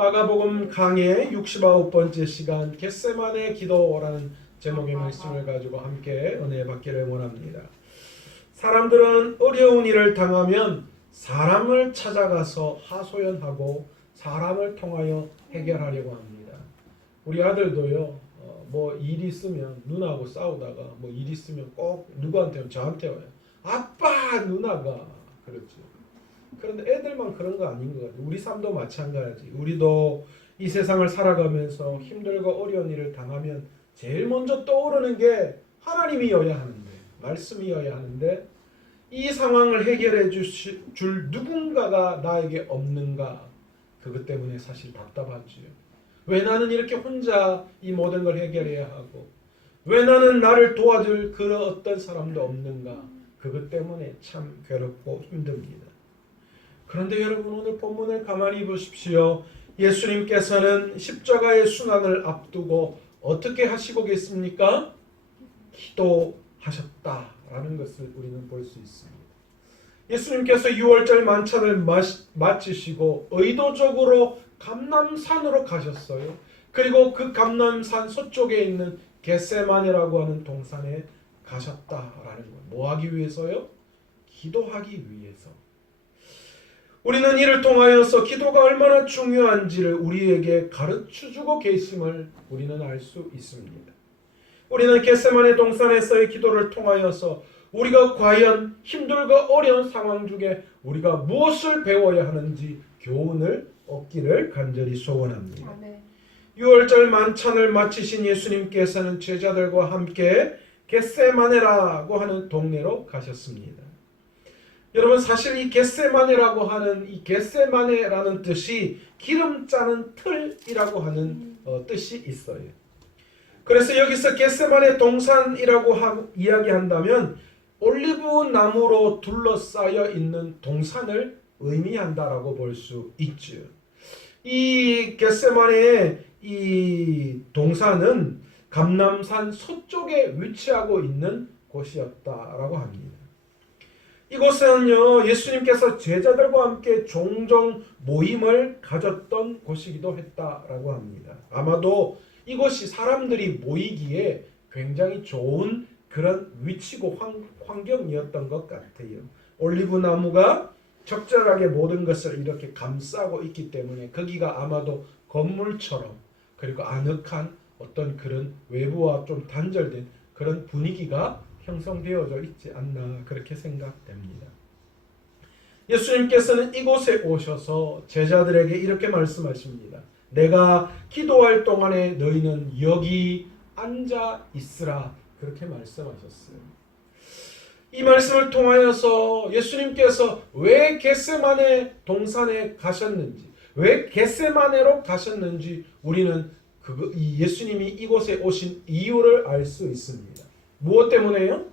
마가복음 강의 69번째 시간 겟세마네 기도라는 제목의 말씀을 가지고 함께 은혜 받기를 원합니다. 사람들은 어려운 일을 당하면 사람을 찾아가서 하소연하고 사람을 통하여 해결하려고 합니다. 우리 아들도요, 뭐 일 있으면 누나하고 싸우다가 뭐 일 있으면 꼭 누구한테 저한테 와요. 아빠, 누나가 그렇죠. 그런데 애들만 그런 거 아닌 것 같아요. 우리 삶도 마찬가지. 우리도 이 세상을 살아가면서 힘들고 어려운 일을 당하면 제일 먼저 떠오르는 게 하나님이어야 하는데, 말씀이어야 하는데, 이 상황을 해결해 줄 누군가가 나에게 없는가? 그것 때문에 사실 답답하지요. 왜 나는 이렇게 혼자 이 모든 걸 해결해야 하고, 왜 나는 나를 도와줄 그런 어떤 사람도 없는가? 그것 때문에 참 괴롭고 힘듭니다. 그런데 여러분, 오늘 본문을 가만히 보십시오. 예수님께서는 십자가의 순환을 앞두고 어떻게 하시고 계십니까? 기도하셨다라는 것을 우리는 볼 수 있습니다. 예수님께서 6월절 만찬을 마치시고 의도적으로 감람산으로 가셨어요. 그리고 그 감람산 서쪽에 있는 겟세마네라고 하는 동산에 가셨다라는 거예요. 뭐 하기 위해서요? 기도하기 위해서. 우리는 이를 통하여서 기도가 얼마나 중요한지를 우리에게 가르쳐주고 계심을 우리는 알 수 있습니다. 우리는 겟세마네 동산에서의 기도를 통하여서 우리가 과연 힘들고 어려운 상황 중에 우리가 무엇을 배워야 하는지 교훈을 얻기를 간절히 소원합니다. 6월절 만찬을 마치신 예수님께서는 제자들과 함께 겟세마네라고 하는 동네로 가셨습니다. 여러분, 사실 이 겟세마네라고 하는 이 겟세마네라는 뜻이 기름 짜는 틀이라고 하는 뜻이 있어요. 그래서 여기서 겟세마네 동산이라고 이야기한다면 올리브 나무로 둘러싸여 있는 동산을 의미한다라고 볼 수 있죠. 이 겟세마네의 이 동산은 감람산 서쪽에 위치하고 있는 곳이었다라고 합니다. 이곳은요, 예수님께서 제자들과 함께 종종 모임을 가졌던 곳이기도 했다라고 합니다. 아마도 이곳이 사람들이 모이기에 굉장히 좋은 그런 위치고 환경이었던 것 같아요. 올리브 나무가 적절하게 모든 것을 이렇게 감싸고 있기 때문에 거기가 아마도 건물처럼, 그리고 아늑한 어떤 그런 외부와 좀 단절된 그런 분위기가 형성되어져 있지 않나, 그렇게 생각됩니다. 예수님께서는 이곳에 오셔서 제자들에게 이렇게 말씀하십니다. 내가 기도할 동안에 너희는 여기 앉아 있으라, 그렇게 말씀하셨어요. 이 말씀을 통하여서 예수님께서 왜 겟세마네 동산에 가셨는지, 왜 겟세마네로 가셨는지 우리는 이 예수님이 이곳에 오신 이유를 알 수 있습니다. 무엇 때문에요?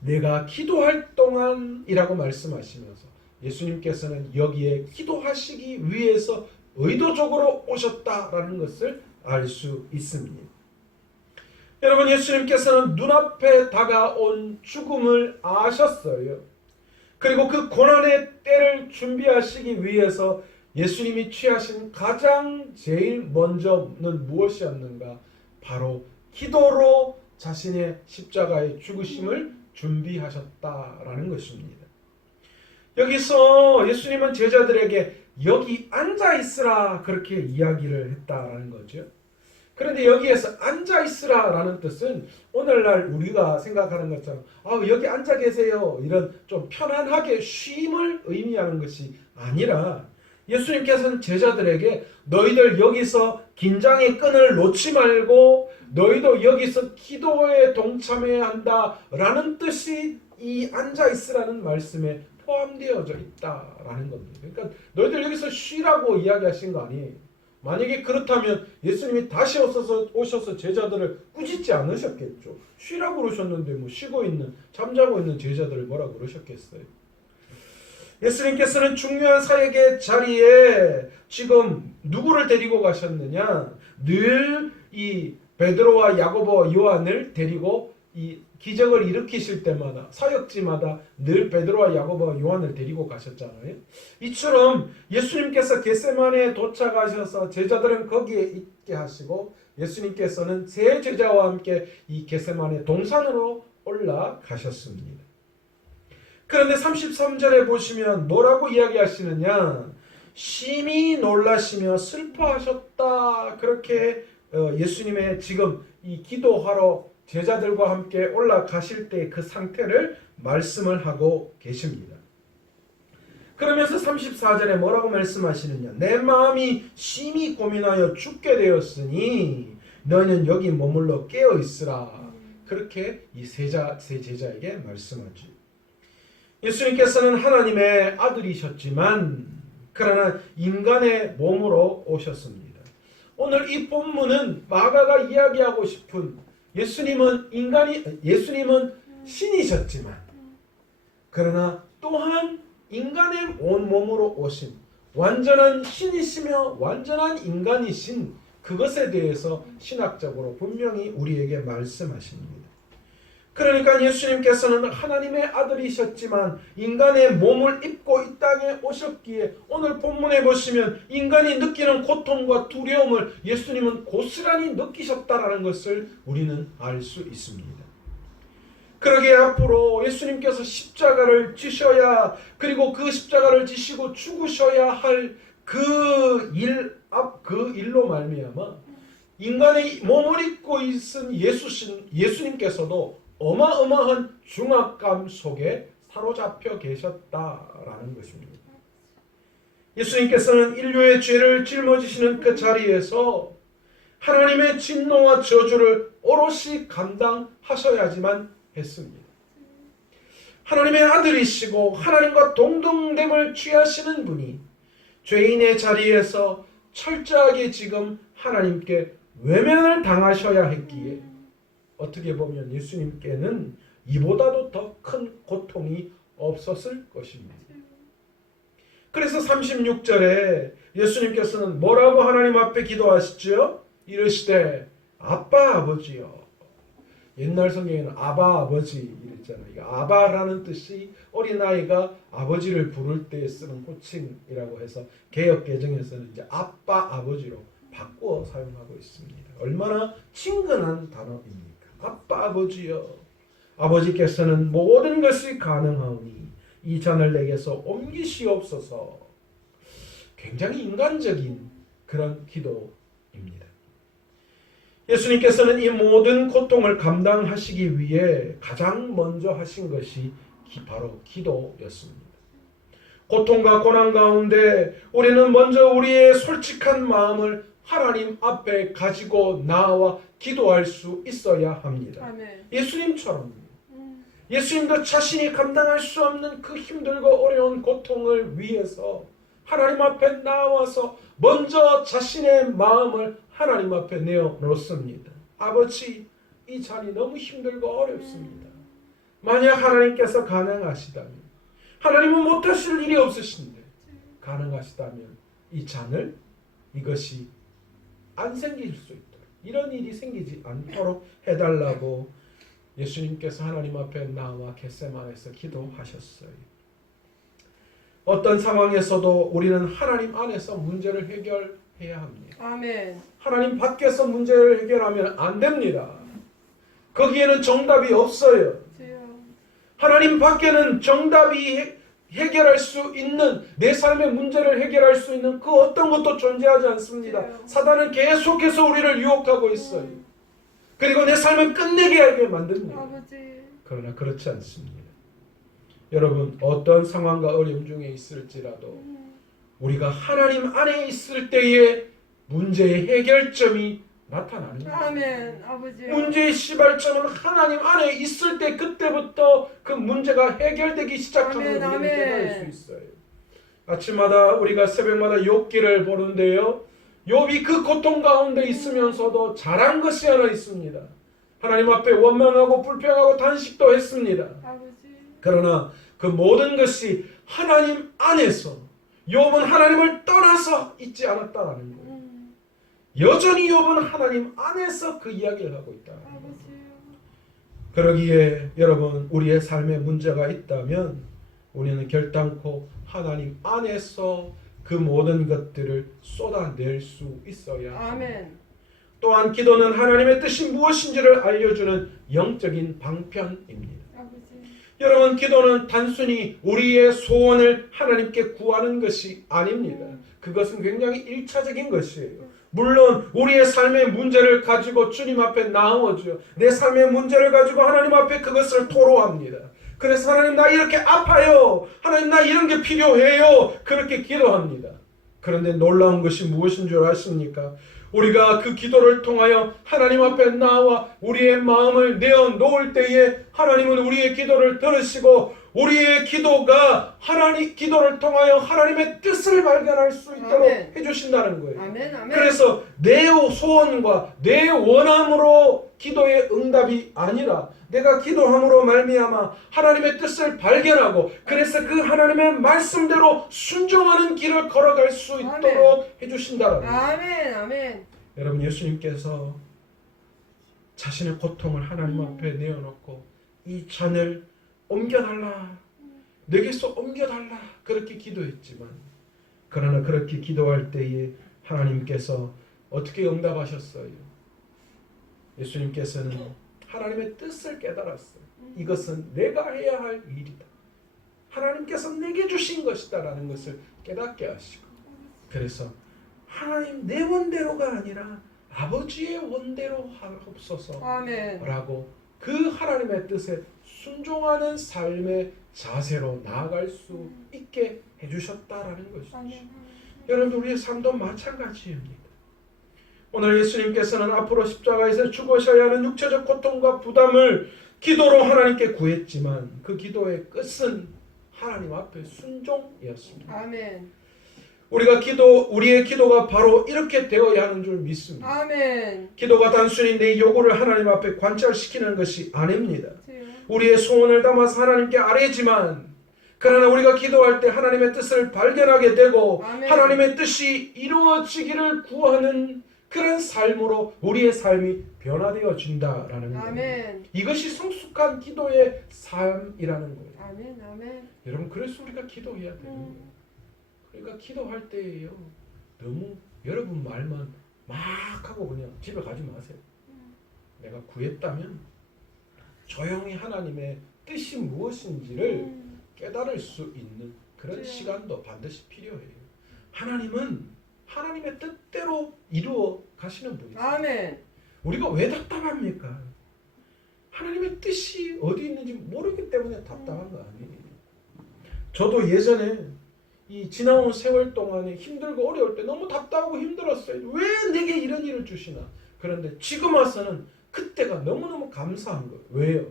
내가 기도할 동안이라고 말씀하시면서 예수님께서는 여기에 기도하시기 위해서 의도적으로 오셨다라는 것을 알 수 있습니다. 여러분, 예수님께서는 눈앞에 다가온 죽음을 아셨어요. 그리고 그 고난의 때를 준비하시기 위해서 예수님이 취하신 가장 제일 먼저는 무엇이었는가? 바로 기도로 자신의 십자가의 죽으심을 준비하셨다라는 것입니다. 여기서 예수님은 제자들에게 여기 앉아 있으라, 그렇게 이야기를 했다라는 거죠. 그런데 여기에서 앉아 있으라라는 뜻은 오늘날 우리가 생각하는 것처럼 여기 앉아 계세요, 이런 좀 편안하게 쉼을 의미하는 것이 아니라 예수님께서는 제자들에게 너희들 여기서 긴장의 끈을 놓지 말고 너희도 여기서 기도에 동참해야 한다라는 뜻이 이 앉아 있으라는 말씀에 포함되어져 있다라는 겁니다. 그러니까 너희들 여기서 쉬라고 이야기하신 거 아니에요. 만약에 그렇다면 예수님이 다시 오셔서 제자들을 꾸짖지 않으셨겠죠. 쉬라고 그러셨는데 뭐 쉬고 있는, 잠자고 있는 제자들을 뭐라고 그러셨겠어요. 예수님께서는 중요한 사역의 자리에 지금 누구를 데리고 가셨느냐? 늘 이 베드로와 야고보와 요한을 데리고 이 기적을 일으키실 때마다 사역지마다 늘 베드로와 야고보와 요한을 데리고 가셨잖아요. 이처럼 예수님께서 겟세마네에 도착하셔서 제자들은 거기에 있게 하시고 예수님께서는 세 제자와 함께 이 겟세마네 동산으로 올라가셨습니다. 그런데 33절에 보시면 뭐라고 이야기하시느냐? 심히 놀라시며 슬퍼하셨다. 그렇게 예수님의 지금 이 기도하러 제자들과 함께 올라가실 때 그 상태를 말씀을 하고 계십니다. 그러면서 34절에 뭐라고 말씀하시느냐? 내 마음이 심히 고민하여 죽게 되었으니 너희는 여기 머물러 깨어 있으라. 그렇게 이 세 제자에게 말씀하죠. 예수님께서는 하나님의 아들이셨지만 그러나 인간의 몸으로 오셨습니다. 오늘 이 본문은 마가가 이야기하고 싶은 예수님은 신이셨지만 그러나 또한 인간의 온 몸으로 오신 완전한 신이시며 완전한 인간이신 그것에 대해서 신학적으로 분명히 우리에게 말씀하십니다. 그러니까 예수님께서는 하나님의 아들이셨지만 인간의 몸을 입고 이 땅에 오셨기에 오늘 본문에 보시면 인간이 느끼는 고통과 두려움을 예수님은 고스란히 느끼셨다라는 것을 우리는 알 수 있습니다. 그러기에 앞으로 예수님께서 십자가를 지셔야 그리고 그 십자가를 지시고 죽으셔야 할 그 일로 말미암아 인간의 몸을 입고 있은 예수님께서도 어마어마한 중압감 속에 사로잡혀 계셨다라는 것입니다. 예수님께서는 인류의 죄를 짊어지시는 그 자리에서 하나님의 진노와 저주를 오롯이 감당하셔야지만 했습니다. 하나님의 아들이시고 하나님과 동등됨을 취하시는 분이 죄인의 자리에서 철저하게 지금 하나님께 외면을 당하셔야 했기에 어떻게 보면 예수님께는 이보다도 더 큰 고통이 없었을 것입니다. 그래서 36절에 예수님께서는 뭐라고 하나님 앞에 기도하시죠? 이르시되 아빠 아버지여. 옛날 성경에는 아바 아버지 이랬잖아요. 아바라는 뜻이 어린아이가 아버지를 부를 때 쓰는 호칭이라고 해서 개역 개정에서는 이제 아빠 아버지로 바꾸어 사용하고 있습니다. 얼마나 친근한 단어입니까? 아빠 아버지여. 아버지께서는 모든 것이 가능하오니 이 잔을 내게서 옮기시옵소서. 굉장히 인간적인 그런 기도입니다. 예수님께서는 이 모든 고통을 감당하시기 위해 가장 먼저 하신 것이 바로 기도였습니다. 고통과 고난 가운데 우리는 먼저 우리의 솔직한 마음을 하나님 앞에 가지고 나와 기도할 수 있어야 합니다. 아멘. 예수님처럼 예수님도 자신이 감당할 수 없는 그 힘들고 어려운 고통을 위해서 하나님 앞에 나와서 먼저 자신의 마음을 하나님 앞에 내어놓습니다. 아버지, 이 잔이 너무 힘들고 어렵습니다. 만약 하나님께서 가능하시다면, 하나님은 못하실 일이 없으신데 가능하시다면 이 잔을 이것이 안 생길 수 있도록, 이런 일이 생기지 않도록 해달라고 예수님께서 하나님 앞에 나와 겟세마네에서 기도하셨어요. 어떤 상황에서도 우리는 하나님 안에서 문제를 해결해야 합니다. 아멘. 하나님 밖에서 문제를 해결하면 안 됩니다. 거기에는 정답이 없어요. 하나님 밖에는 정답이 해결할 수 있는, 내 삶의 문제를 해결할 수 있는 그 어떤 것도 존재하지 않습니다. 사단은 계속해서 우리를 유혹하고 있어요. 그리고 내 삶을 끝내게 하게 만듭니다. 그러나 그렇지 않습니다. 여러분, 어떤 상황과 어려움 중에 있을지라도 우리가 하나님 안에 있을 때에 문제의 해결점이 나타나는 거예요. 아멘. 아버지. 문제의 시발점은 하나님 안에 있을 때 그때부터 그 문제가 해결되기 시작하는 걸 우리는 깨달을 수 있어요. 아침마다 우리가 새벽마다 욥기를 보는데요. 욥이 그 고통 가운데 있으면서도 잘한 것이 하나 있습니다. 하나님 앞에 원망하고 불평하고 단식도 했습니다. 아버지. 그러나 그 모든 것이 하나님 안에서, 욥은 하나님을 떠나서 있지 않았다라는 거예요. 여전히 욥은 하나님 안에서 그 이야기를 하고 있다. 그러기에 여러분, 우리의 삶에 문제가 있다면 우리는 결단코 하나님 안에서 그 모든 것들을 쏟아낼 수 있어야 합니다. 아멘. 또한 기도는 하나님의 뜻이 무엇인지를 알려주는 영적인 방편입니다. 아버지. 여러분, 기도는 단순히 우리의 소원을 하나님께 구하는 것이 아닙니다. 그것은 굉장히 1차적인 것이에요. 물론 우리의 삶의 문제를 가지고 주님 앞에 나오죠. 내 삶의 문제를 가지고 하나님 앞에 그것을 토로합니다. 그래서 하나님, 나 이렇게 아파요. 하나님, 나 이런 게 필요해요. 그렇게 기도합니다. 그런데 놀라운 것이 무엇인 줄 아십니까? 우리가 그 기도를 통하여 하나님 앞에 나와 우리의 마음을 내어놓을 때에 하나님은 우리의 기도를 들으시고 우리의 기도가 기도를 통하여 하나님의 뜻을 발견할 수 있도록 아멘. 해주신다는 거예요. 아멘. 아멘. 그래서 내 소원과 내 원함으로 기도의 응답이 아니라 내가 기도함으로 말미암아 하나님의 뜻을 발견하고 그래서 그 하나님의 말씀대로 순종하는 길을 걸어갈 수 있도록 해주신다는 거예요. 아멘. 아멘. 여러분, 예수님께서 자신의 고통을 하나님 앞에 내어놓고 이 잔을 옮겨달라, 내게서 옮겨달라, 그렇게 기도했지만, 그러나 그렇게 기도할 때에 하나님께서 어떻게 응답하셨어요? 예수님께서는 하나님의 뜻을 깨달았어요. 이것은 내가 해야 할 일이다. 하나님께서 내게 주신 것이다 라는 것을 깨닫게 하시고, 그래서 하나님, 내 원대로가 아니라 아버지의 원대로 하옵소서 아멘. 라고 그 하나님의 뜻에 순종하는 삶의 자세로 나아갈 수 있게 해주셨다라는 것이죠. 아멘. 여러분, 우리의 삶도 마찬가지입니다. 오늘 예수님께서는 앞으로 십자가에서 죽으셔야 하는 육체적 고통과 부담을 기도로 하나님께 구했지만 그 기도의 끝은 하나님 앞에 순종이었습니다. 아멘. 우리의 기도가 바로 이렇게 되어야 하는 줄 믿습니다. 아멘. 기도가 단순히 내 요구를 하나님 앞에 관찰시키는 것이 아닙니다. 우리의 소원을 담아서 하나님께 아뢰지만, 그러나 우리가 기도할 때 하나님의 뜻을 발견하게 되고 아멘. 하나님의 뜻이 이루어지기를 구하는 그런 삶으로 우리의 삶이 변화되어진다라는 거예요. 아멘. 이것이 성숙한 기도의 삶이라는 거예요. 아멘. 아멘. 여러분, 그래서 우리가 기도해야 되는 거예요. 그러니까 기도할 때예요, 너무 여러분 말만 막 하고 그냥 집에 가지 마세요. 내가 구했다면 조용히 하나님의 뜻이 무엇인지를 깨달을 수 있는 그런 시간도 반드시 필요해요. 하나님은 하나님의 뜻대로 이루어 가시는 분이세요. 아멘. 우리가 왜 답답합니까? 하나님의 뜻이 어디 있는지 모르기 때문에 답답한 거 아니에요. 저도 예전에 이 지나온 세월 동안에 힘들고 어려울 때 너무 답답하고 힘들었어요. 왜 내게 이런 일을 주시나? 그런데 지금 와서는 그때가 너무너무 감사한 거예요. 왜요?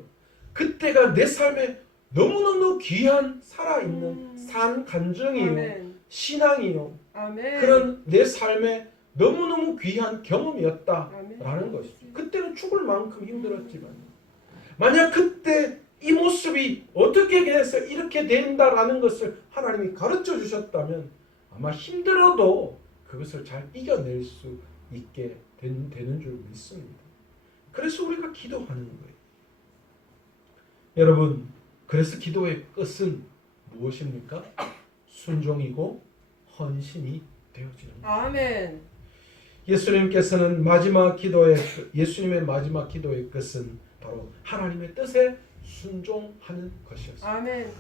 그때가 내 삶에 너무너무 귀한 살아있는 산 간증이요, 아멘. 신앙이요, 아멘. 그런 내 삶에 너무너무 귀한 경험이었다라는 아멘. 것이죠. 그때는 죽을 만큼 힘들었지만 만약 그때 이 모습이 어떻게 해서 이렇게 된다라는 것을 하나님이 가르쳐 주셨다면 아마 힘들어도 그것을 잘 이겨낼 수 있게 되는 줄 믿습니다. 그래서 우리가 기도하는 거예요. 여러분, 그래서 기도의 끝은 무엇입니까? 순종이고 헌신이 되어지는 거예요. 아멘. 예수님의 마지막 기도의 끝은 바로 하나님의 뜻에 순종하는 것이었습니다. 아멘.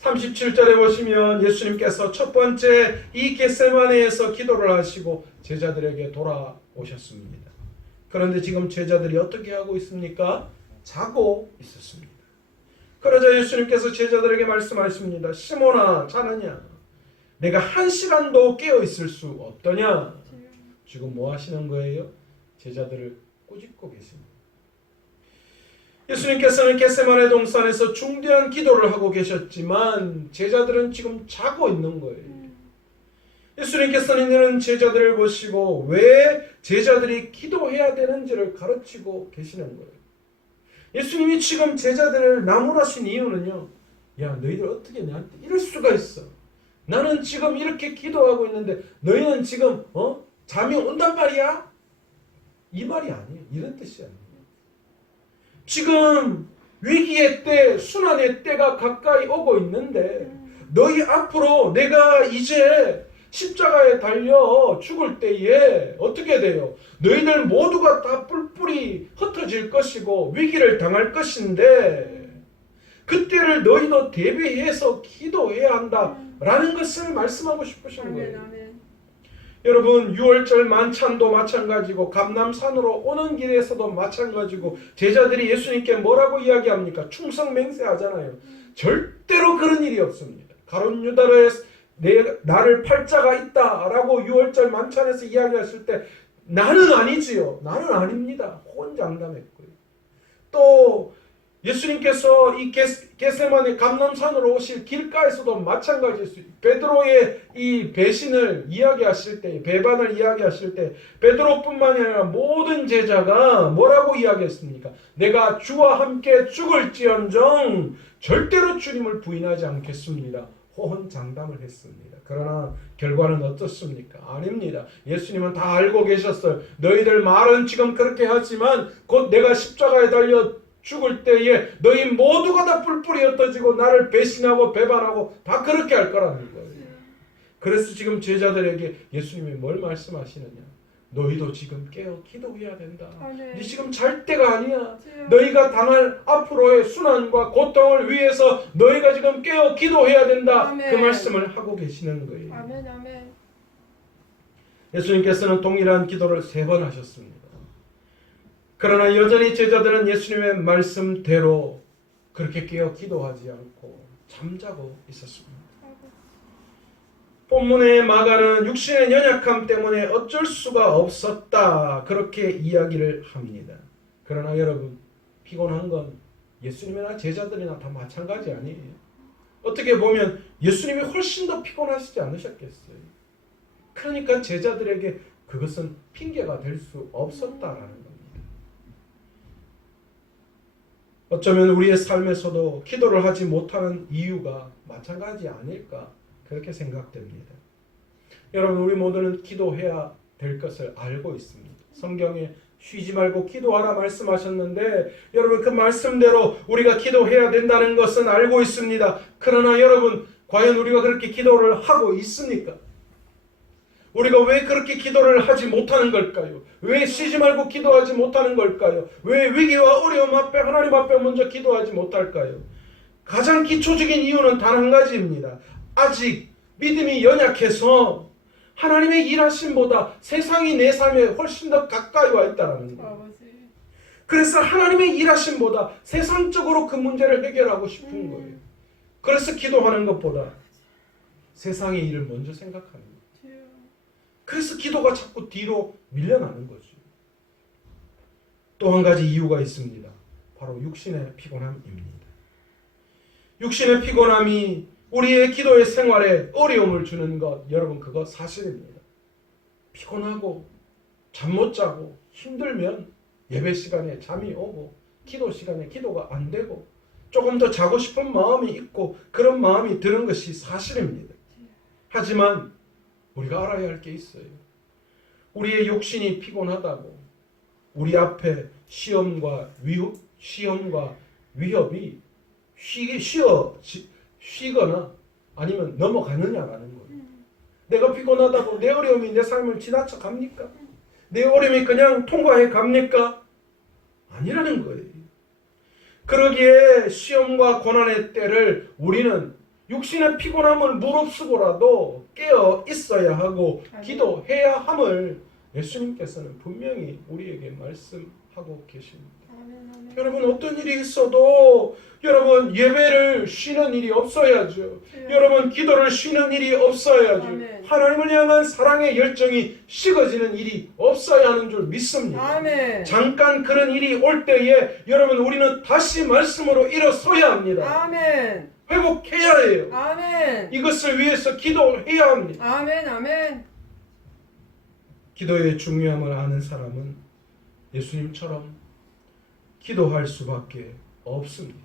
37절에 보시면 예수님께서 첫 번째 이 겟세마네에서 기도를 하시고 제자들에게 돌아오셨습니다. 그런데 지금 제자들이 어떻게 하고 있습니까? 자고 있었습니다. 그러자 예수님께서 제자들에게 말씀하십니다. 시몬아, 자느냐? 내가 1시간도 깨어 있을 수 없더냐? 지금 뭐 하시는 거예요? 제자들을 꾸짖고 계십니다. 예수님께서는 겟세마네 동산에서 중대한 기도를 하고 계셨지만 제자들은 지금 자고 있는 거예요. 예수님께서는 제자들을 보시고 왜 제자들이 기도해야 되는지를 가르치고 계시는 거예요. 예수님이 지금 제자들을 나무라신 이유는요, 야, 너희들 어떻게 나한테 이럴 수가 있어? 나는 지금 이렇게 기도하고 있는데 너희는 지금 잠이 온단 말이야? 이 말이 아니에요. 이런 뜻이 아니에요. 지금 위기의 때, 순환의 때가 가까이 오고 있는데 너희 앞으로 내가 이제 십자가에 달려 죽을 때에 어떻게 돼요? 너희들 모두가 다 뿔뿔이 흩어질 것이고 위기를 당할 것인데 그때를 너희도 대비해서 기도해야 한다라는 것을 말씀하고 싶으신 거예요. 아멘. 여러분 6월절 만찬도 마찬가지고 감람산으로 오는 길에서도 마찬가지고 제자들이 예수님께 뭐라고 이야기합니까? 충성맹세하잖아요. 절대로 그런 일이 없습니다. 가룟 유다의 나를 팔자가 있다라고 6월절 만찬에서 이야기했을 때 나는 아니지요. 나는 아닙니다. 호언장담했고요. 또 예수님께서 이 겟세마네 감람산으로 오실 길가에서도 마찬가지였어요. 베드로의 이 배신을 이야기하실 때, 배반을 이야기하실 때 베드로뿐만이 아니라 모든 제자가 뭐라고 이야기했습니까? 내가 주와 함께 죽을지언정 절대로 주님을 부인하지 않겠습니다. 호언장담을 했습니다. 그러나 결과는 어떻습니까? 아닙니다. 예수님은 다 알고 계셨어요. 너희들 말은 지금 그렇게 하지만 곧 내가 십자가에 달려 죽을 때에 너희 모두가 다 뿔뿔이 흩어지고 나를 배신하고 배반하고 다 그렇게 할 거라는 거예요. 그래서 지금 제자들에게 예수님이 뭘 말씀하시느냐? 너희도 지금 깨어 기도해야 된다. 네 지금 잘 때가 아니야. 너희가 당할 앞으로의 순환과 고통을 위해서 너희가 지금 깨어 기도해야 된다. 아멘. 그 말씀을 하고 계시는 거예요. 아멘. 아멘. 예수님께서는 동일한 기도를 3번 하셨습니다. 그러나 여전히 제자들은 예수님의 말씀대로 그렇게 깨어 기도하지 않고 잠자고 있었습니다. 본문의 마가는 육신의 연약함 때문에 어쩔 수가 없었다 그렇게 이야기를 합니다. 그러나 여러분 피곤한 건 예수님이나 제자들이나 다 마찬가지 아니에요. 어떻게 보면 예수님이 훨씬 더 피곤하시지 않으셨겠어요. 그러니까 제자들에게 그것은 핑계가 될 수 없었다라는 겁니다. 어쩌면 우리의 삶에서도 기도를 하지 못하는 이유가 마찬가지 아닐까 그렇게 생각됩니다. 여러분 우리 모두는 기도해야 될 것을 알고 있습니다. 성경에 쉬지 말고 기도하라 말씀하셨는데 여러분 그 말씀대로 우리가 기도해야 된다는 것은 알고 있습니다. 그러나 여러분 과연 우리가 그렇게 기도를 하고 있습니까? 우리가 왜 그렇게 기도를 하지 못하는 걸까요? 왜 쉬지 말고 기도하지 못하는 걸까요? 왜 위기와 어려움 앞에 하나님 앞에 먼저 기도하지 못할까요? 가장 기초적인 이유는 단 한 가지입니다. 아직 믿음이 연약해서 하나님의 일하심보다 세상이 내 삶에 훨씬 더 가까이 와 있다는 거예요. 그래서 하나님의 일하심보다 세상적으로 그 문제를 해결하고 싶은 거예요. 그래서 기도하는 것보다 세상의 일을 먼저 생각하는 거예요. 그래서 기도가 자꾸 뒤로 밀려나는 거죠. 또 한 가지 이유가 있습니다. 바로 육신의 피곤함입니다. 육신의 피곤함이 우리의 기도의 생활에 어려움을 주는 것, 여러분 그거 사실입니다. 피곤하고 잠 못 자고 힘들면 예배 시간에 잠이 오고 기도 시간에 기도가 안 되고 조금 더 자고 싶은 마음이 있고 그런 마음이 드는 것이 사실입니다. 하지만 우리가 알아야 할 게 있어요. 우리의 욕심이 피곤하다고 우리 앞에 시험과 위협이 쉬거나 아니면 넘어가느냐라는 거예요. 내가 피곤하다고 내 어려움이 내 삶을 지나쳐 갑니까? 내 어려움이 그냥 통과해 갑니까? 아니라는 거예요. 그러기에 시험과 고난의 때를 우리는 육신의 피곤함을 무릅쓰고라도 깨어 있어야 하고 기도해야 함을 예수님께서는 분명히 우리에게 말씀하고 계십니다. 여러분 어떤 일이 있어도 여러분 예배를 쉬는 일이 없어야죠. 여러분 기도를 쉬는 일이 없어야죠. 하나님을 향한 사랑의 열정이 식어지는 일이 없어야 하는 줄 믿습니다. 잠깐 그런 일이 올 때에 여러분 우리는 다시 말씀으로 일어서야 합니다. 회복해야 해요. 이것을 위해서 기도해야 합니다. 기도의 중요함을 아는 사람은 예수님처럼 기도할 수밖에 없습니다.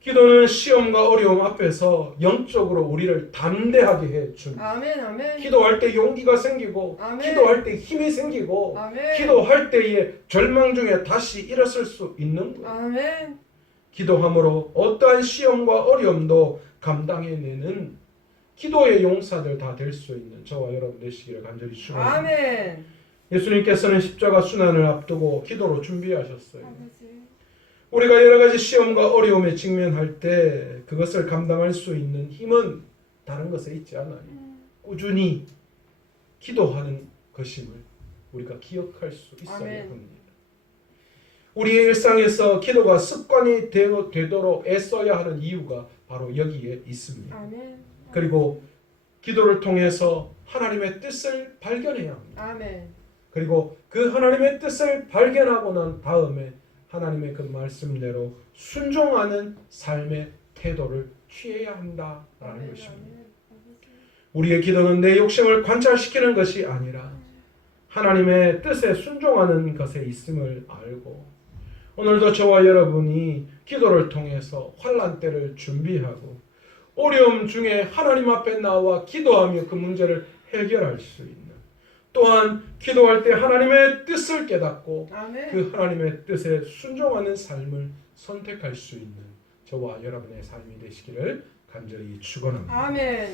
기도는 시험과 어려움 앞에서 영적으로 우리를 담대하게 해줍니다. 아멘. 아멘. 기도할 때 용기가 생기고 아멘. 기도할 때 힘이 생기고 아멘. 기도할 때에 절망 중에 다시 일어설 수 있는 거예요. 아멘. 기도함으로 어떠한 시험과 어려움도 감당해내는 기도의 용사들 다 될 수 있는 저와 여러분 되시기를 간절히 축원합니다. 아멘. 예수님께서는 십자가 순환을 앞두고 기도로 준비하셨어요. 아버지. 우리가 여러 가지 시험과 어려움에 직면할 때 그것을 감당할 수 있는 힘은 다른 것에 있지 않아요. 꾸준히 기도하는 것임을 우리가 기억할 수 있어야 아멘. 합니다. 우리의 일상에서 기도가 습관이 되도록 애써야 하는 이유가 바로 여기에 있습니다. 아멘. 그리고 기도를 통해서 하나님의 뜻을 발견해야 합니다. 아멘. 그리고 그 하나님의 뜻을 발견하고 난 다음에 하나님의 그 말씀대로 순종하는 삶의 태도를 취해야 한다라는 아멘. 것입니다. 우리의 기도는 내 욕심을 관찰시키는 것이 아니라 하나님의 뜻에 순종하는 것에 있음을 알고 오늘도 저와 여러분이 기도를 통해서 환난 때를 준비하고 어려움 중에 하나님 앞에 나와 기도하며 그 문제를 해결할 수 있는 또한 기도할 때 하나님의 뜻을 깨닫고 아멘. 그 하나님의 뜻에 순종하는 삶을 선택할 수 있는 저와 여러분의 삶이 되시기를 간절히 축원합니다. 아멘.